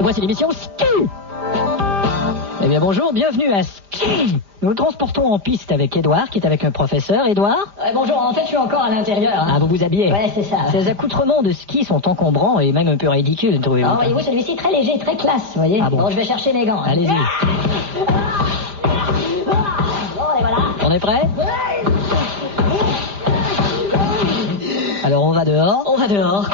Voici l'émission Ski. Eh bien bonjour, bienvenue à Ski. Nous transportons en piste avec Édouard, qui est avec un professeur. Édouard ? Bonjour, en fait je suis encore à l'intérieur. Ah, vous vous habillez ? Ouais, c'est ça. Ces accoutrements de ski sont encombrants et même un peu ridicules, trouvez-vous ? Ah, voyez-vous, celui-ci est très léger, très classe, vous voyez. Ah bon, je vais chercher mes gants. Allez-y. Bon, et voilà. On est prêt ? Alors on va dehors ? On va dehors.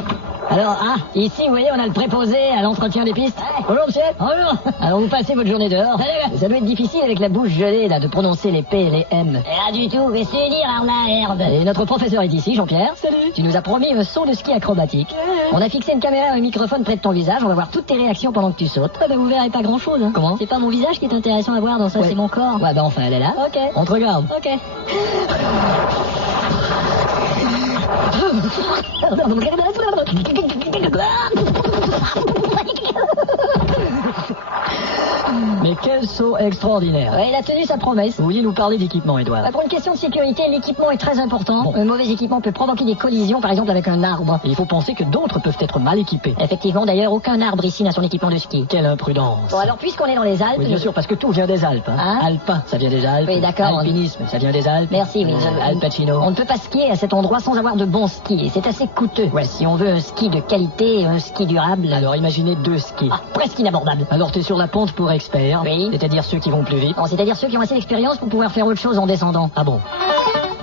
Alors, ici, vous voyez, on a le préposé à l'entretien des pistes. Ouais. Bonjour, monsieur. Bonjour. Alors, vous passez votre journée dehors. Salut. Ça doit être difficile avec la bouche gelée, là, de prononcer les P et les M. Rien du tout. Qu'est-ce que tu veux dire, Arna Herbe ? Et notre professeur est ici, Jean-Pierre. Salut. Tu nous as promis un saut de ski acrobatique. On a fixé une caméra et un microphone près de ton visage. On va voir toutes tes réactions pendant que tu sautes. Ah, vous verrez pas grand-chose, hein. Comment ? C'est pas mon visage qui est intéressant à voir dans ça, c'est mon corps. Ouais, enfin, elle est là. Ok. On te regarde. Ok. Mais quel saut extraordinaire. Ouais, il a tenu sa promesse. Vous vouliez nous parler d'équipement, Édouard ? Pour une question de sécurité, l'équipement est très important. Bon. Un mauvais équipement peut provoquer des collisions, par exemple avec un arbre. Et il faut penser que d'autres peuvent être mal équipés. Effectivement, d'ailleurs, aucun arbre ici n'a son équipement de ski. Quelle imprudence. Bon, alors, puisqu'on est dans les Alpes... Oui, bien sûr, parce que tout vient des Alpes. Hein ? Alpin, ça vient des Alpes. Oui, d'accord. Alpinisme, ça vient des Alpes. Merci, oui. Al Pacino. On ne peut pas skier à cet endroit sans avoir de bons skis. Et c'est assez coûteux. Ouais, si on veut un ski de qualité, un ski durable... Alors, imaginez 2 skis. Presque inabordable. Alors, t'es sur la pente pour experts. Oui. C'est-à-dire ceux qui vont plus vite. Bon, c'est-à-dire ceux qui ont assez d'expérience pour pouvoir faire autre chose en descendant. Ah bon ?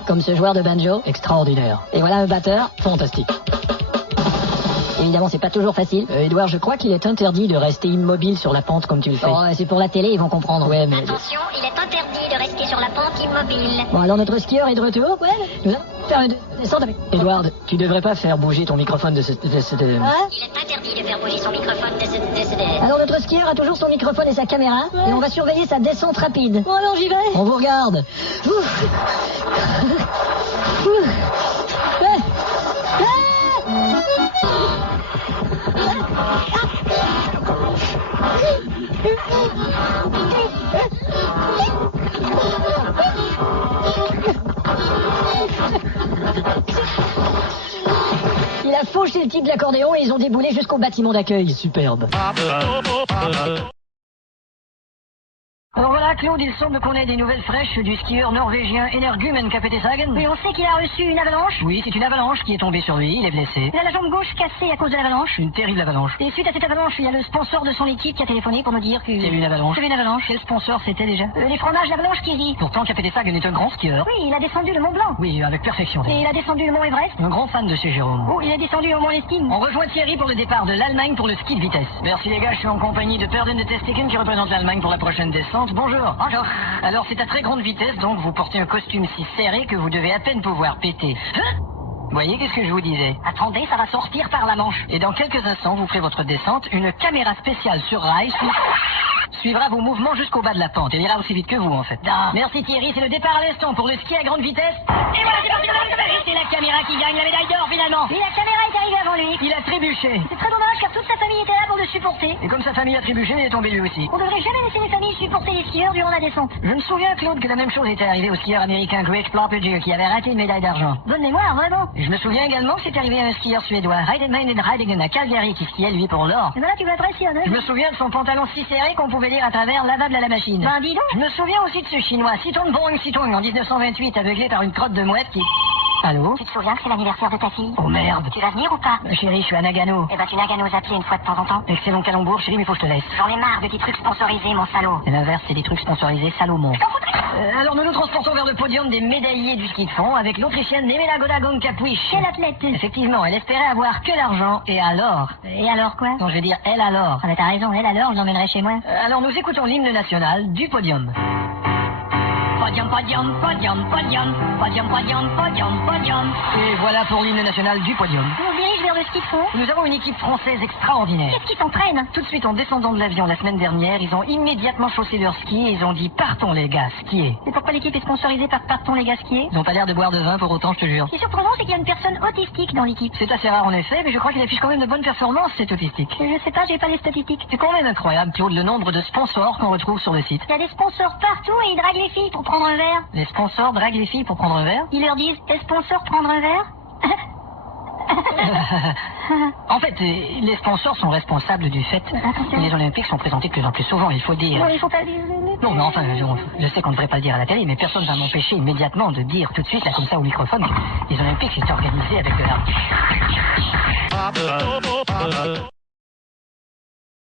Comme ce joueur de banjo. Extraordinaire. Et voilà un batteur. Fantastique. Évidemment, c'est pas toujours facile. Édouard, je crois qu'il est interdit de rester immobile sur la pente comme tu le fais. Bon, c'est pour la télé, ils vont comprendre. Ouais, mais... Attention, il est interdit de rester sur la pente immobile. Bon, alors notre skieur est de retour. Ouais, nous allons faire une descente avec... Edward, tu devrais pas faire bouger ton microphone de ce... Il est interdit de faire bouger son microphone de ce... Alors notre skieur a toujours son microphone et sa caméra. Et on va surveiller sa descente rapide. Bon, alors j'y vais. On vous regarde. Il a fauché le type de l'accordéon et ils ont déboulé jusqu'au bâtiment d'accueil. Superbe. Alors voilà, Claude, il semble qu'on ait des nouvelles fraîches du skieur norvégien Energumen Kapeteshagen. Oui, on sait qu'il a reçu une avalanche. Oui, c'est une avalanche qui est tombée sur lui, il est blessé. Il a la jambe gauche cassée à cause de l'avalanche. Une terrible avalanche. Et suite à cette avalanche, il y a le sponsor de son équipe qui a téléphoné pour nous dire que... Il y a eu une avalanche. Il y a eu une avalanche. Quel sponsor c'était déjà Les fromages l'avalanche qui rit. Pourtant, Kapeteshagen est un grand skieur. Oui, il a descendu le Mont Blanc. Oui, avec perfection. Et il a descendu le Mont Everest. Un grand fan de chez Jérôme. Oh, il a descendu au Mont Lestine. On rejoint Thierry pour le départ de l'Allemagne pour le ski de vitesse. Merci les gars, je suis en compagnie de Perden de Testeken qui représente l'Allemagne pour la prochaine descente. Bonjour. Bonjour. Alors c'est à très grande vitesse, donc vous portez un costume si serré que vous devez à peine pouvoir péter. Voyez, qu'est-ce que je vous disais? Attendez, ça va sortir par la manche. Et dans quelques instants, vous ferez votre descente. Une caméra spéciale sur rail suivra vos mouvements jusqu'au bas de la pente. Elle ira aussi vite que vous, en fait. Non. Merci Thierry, c'est le départ à l'instant pour le ski à grande vitesse. Et voilà, c'est parti, c'est la caméra qui gagne la médaille d'or, finalement. Et la caméra est arrivée avant lui. Il a trébuché. C'est très dommage car toute sa famille était là pour le supporter. Et comme sa famille a trébuché, il est tombé lui aussi. On devrait jamais laisser les familles supporter les skieurs durant la descente. Je me souviens, Claude, que la même chose était arrivée au skieur américain Greg Plopperger qui avait raté une médaille d'argent. Bonne mémoire, vraiment. Je me souviens également que c'est arrivé à un skieur suédois, Heidemann Heidegen à Calgary, qui skiait lui pour l'or. Et ben là, tu m'impressionnes. Je me souviens de son pantalon si serré qu'on pouvait lire à travers lavable à la machine. Ben dis donc. Je me souviens aussi de ce chinois, Situng Bong Situng, en 1928, aveuglé par une crotte de mouette qui... Allô? Tu te souviens que c'est l'anniversaire de ta fille? Oh merde. Tu vas venir ou pas? Chérie, je suis à Nagano. Eh ben tu n'as qu'à nous appeler une fois de temps en temps. Excellent calembour, chérie, mais faut que je te laisse. J'en ai marre de tes trucs sponsorisés, mon salaud. C'est l'inverse, c'est des trucs sponsorisés, Salomon. Alors nous nous transportons vers le podium des médaillés du ski de fond avec l'Autrichienne Nemela Godagong Kapuich. Quelle athlète? Effectivement, elle espérait avoir que l'argent et alors. Et alors quoi? Non, je veux dire, elle alors. Ah mais t'as raison, elle alors, je l'emmènerai chez moi. Alors nous écoutons l'hymne national du podium. Podium, podium, podium, podium, podium, podium, podium, podium. Et voilà pour l'hymne national du podium. On se dirige vers le ski de fond. Nous avons une équipe française extraordinaire. Qu'est-ce qui s'entraîne? Tout de suite en descendant de l'avion la semaine dernière, ils ont immédiatement chaussé leurs skis et ils ont dit partons les gars, skier. Et pourquoi l'équipe est sponsorisée par Partons les gars skier? Ils n'ont pas l'air de boire de vin pour autant, je te jure. Ce qui est surprenant, c'est qu'il y a une personne autistique dans l'équipe. C'est assez rare en effet, mais je crois qu'il affiche quand même de bonnes performances, cet autistique. Je sais pas, j'ai pas les statistiques. C'est quand même incroyable, Claude, le nombre de sponsors qu'on retrouve sur le site. Il y a des sponsors partout et ils draguent les filles pour prendre un verre. Les sponsors draguent les filles pour prendre un verre? Ils leur disent, est-ce sponsor prendre un verre? En fait, les sponsors sont responsables du fait que les Olympiques sont présentés de plus en plus souvent, il faut dire. Non, il faut pas le dire. Non, mais enfin, je sais qu'on ne devrait pas le dire à la télé, mais personne ne va m'empêcher immédiatement de dire tout de suite, là, comme ça, au microphone, que les Olympiques, c'est organisé avec de l'argent.